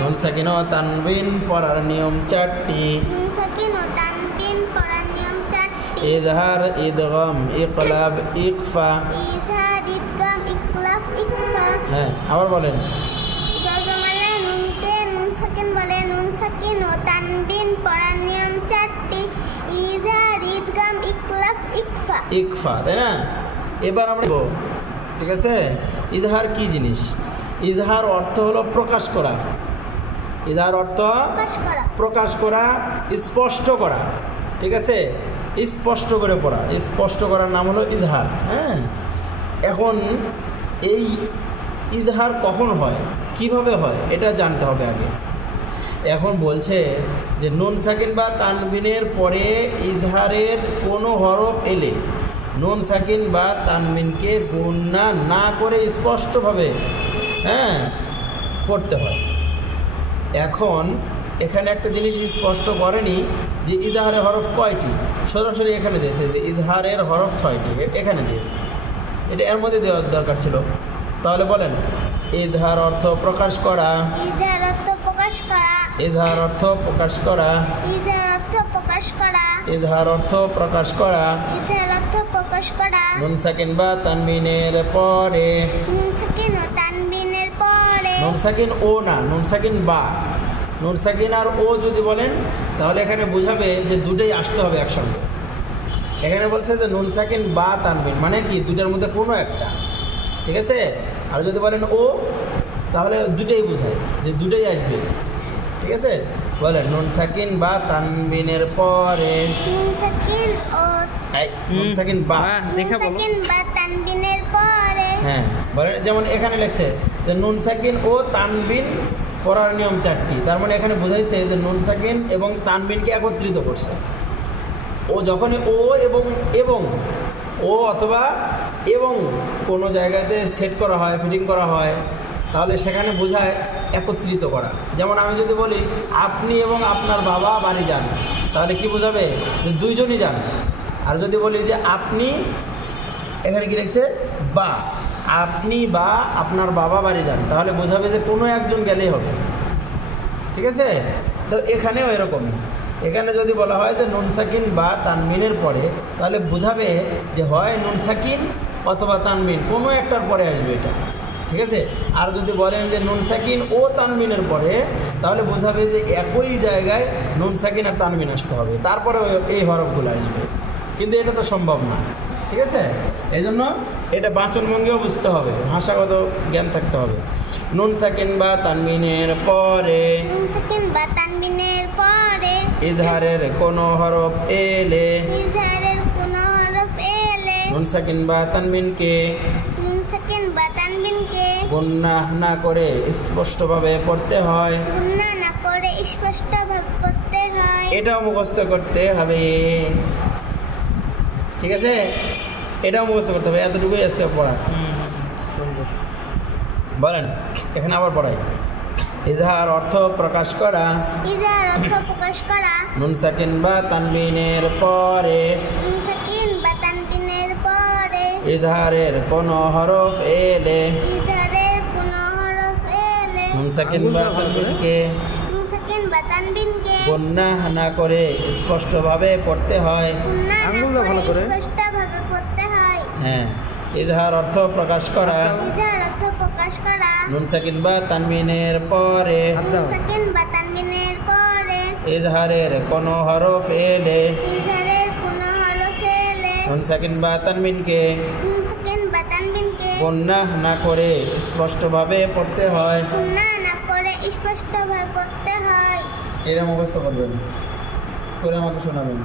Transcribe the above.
নুন সাকিন ও তানবিন পড়ার নিয়ম 4টি। নুন সাকিন ও তানবিন পড়ার নিয়ম 4টি। ইজহার, ইদগাম, ইকলাব, ইকফা। ইজহার, ইদগাম, ইকলাব, ইকফা। হ্যাঁ, আবার বলেন। জজমালা নুনকে নুন সাকিন বলে। নুন সাকিন ও তানবিন পড়ার নিয়ম 4টি। ইজহার, ইদগাম, ইকলাব, ইকফা। ইকফা, তাই না? এবার আমরা ঠিক আছে, ইজহার কি জিনিস? ইজহার অর্থ হলো প্রকাশ করা। ইজহার অর্থ প্রকাশ করা, স্পষ্ট করা। ঠিক আছে, স্পষ্ট করে পড়া, স্পষ্ট করার নাম হলো ইজহার। হ্যাঁ, এখন এই ইজহার কখন হয়, কিভাবে হয়, এটা জানতে হবে আগে। এখন বলছে যে নুন সাকিন বা তানবিনের পরে ইজহারের কোনো হরফ এলে নুন সাকিন বা তানবিনকে গুণনা না করে স্পষ্টভাবে পড়তে হয়। এখন এখানে একটা জিনিস স্পষ্ট করেনি যে ইজহারের হরফ কয়টি, সরাসরি এখানে দিয়েছে যে ইজহারের হরফ 6টি, এখানে দিয়েছে। এটা এর মধ্যে দেওয়ার দরকার ছিল। তাহলে বলেন, ইজহার অর্থ প্রকাশ করা। ইজহার অর্থ প্রকাশ করা। ইজহার অর্থ প্রকাশ করা। ইজহার অর্থ প্রকাশ করা। ইজহার অর্থ প্রকাশ করা। ইজহার অর্থ প্রকাশ করা। নুন সাকিন বা তানবিনের পরে। নুন সাকিন ও তানবিনের পরে। নুন সাকিন ও না, নুন সাকিন বা। নুন সাকিন আর ও যদি বলেন তাহলে এখানে বোঝাবে যে দুটোই আসতে হবে একসঙ্গে। এখানে বলছে যে নুন সাকিন বা তানবিন, মানে কি দুটার মধ্যে কোনো একটা। ঠিক আছে, আর যদি বলেন ও তাহলে দুটোই বোঝায় যে দুটোই আসবে। ঠিক আছে, বলেন নুন সাকিন বা তানবিনের পরে। নুন সাকিন ও নুন সাকিন বা। নুন সাকিন বা তানবিনের পরে। হ্যাঁ, বলেন যেমন এখানে লেখছে যে নুন সাকিন ও তানবিন পড়ার নিয়ম 4টি। তার মানে এখানে বোঝাইছে যে নুন সাকিন এবং তানবিনকে একত্রিত করছে। ও যখনই ও এবং ও অথবা এবং কোনো জায়গাতে সেট করা হয়, ফিটিং করা হয়, তাহলে সেখানে বোঝায় একত্রিত করা। যেমন আমি যদি বলি আপনি এবং আপনার বাবা বাড়ি যান, তাহলে কি বোঝাবে যে দুইজনই যান। আর যদি বলি যে আপনি, এখানে কি লিখছে বা, আপনি বা আপনার বাবা বাড়ি যান, তাহলে বোঝাবে যে কোনো একজন গেলেই হবে। ঠিক আছে, তো এখানেও এরকমই। এখানে যদি বলা হয় যে নুন সাকিন বা তানবিনের পরে, তাহলে বোঝাবে যে হয় নুন সাকিন অথবা তানবিন, কোনো একটার পরে আসবে এটা। ঠিক আছে, আর যদি বলেন যে নুন সাকিন ও তানবিনের পরে, তাহলে বোঝাবে যে একই জায়গায় নুন সাকিন আর তানবিন আসতে হবে, তারপরে এই হরফগুলো আসবে। কিন্তু এটা তো সম্ভব না। ঠিক আছে, এই জন্য এটা বাচনভঙ্গিও বুঝতে হবে, ভাষাগত জ্ঞান থাকতে হবে। নুন সাকিন বা তানবিনের পরে। নুন সাকিন বা তানবিনের পরে। ইজহারের কোনো হরফ এলে। ইজহারের কোনো হরফ এলে। নুন সাকিন বা তানবিনকে। নুন সাকিন বা তানবিনকে গুণনা না করে স্পষ্টভাবে পড়তে হয়। গুণনা না করে স্পষ্টভাবে পড়তে হয়। এটাও মুখস্থ করতে হবে। ঠিক আছে, এটাও মুখস্থ করতে হবে। এতটুকুই আজকে পড়া। সুন্দর, বলেন এখানে আবার পড়াই। ইজহার অর্থ প্রকাশ করা। ইজহার অর্থ প্রকাশ করা। নুন সাকিন বা তানবিনের পরে। নুন সাকিন বা তানবিনের পরে। ইজহারের কোনো হরফ এলে। ইজহারের কোনো হরফ এলে। নুন সাকিন বা তানবিনকে। নুন সাকিন বা তানবিনকে গুণনা না করে স্পষ্টভাবে পড়তে হয়। গুণনা না করে স্পষ্টভাবে পড়তে হয়। হ্যাঁ, ইজহার অর্থ প্রকাশ করা। ইজহার অর্থ প্রকাশ করা। নুন সাকিন বা তানবিনের পরে। নুন সাকিন বা তানবিনের পরে। ইজহারের কোনো হরফ এলে। ইজহারের কোনো হরফ এলে। নুন সাকিন বা তানবিনকে। নুন সাকিন বা তানবিনকে গুণনা না করে স্পষ্টভাবে পড়তে হয়। গুণনা না করে স্পষ্টভাবে পড়তে হয়। এরা মুখস্থ করবেন, করে আমাকে শোনাবেন।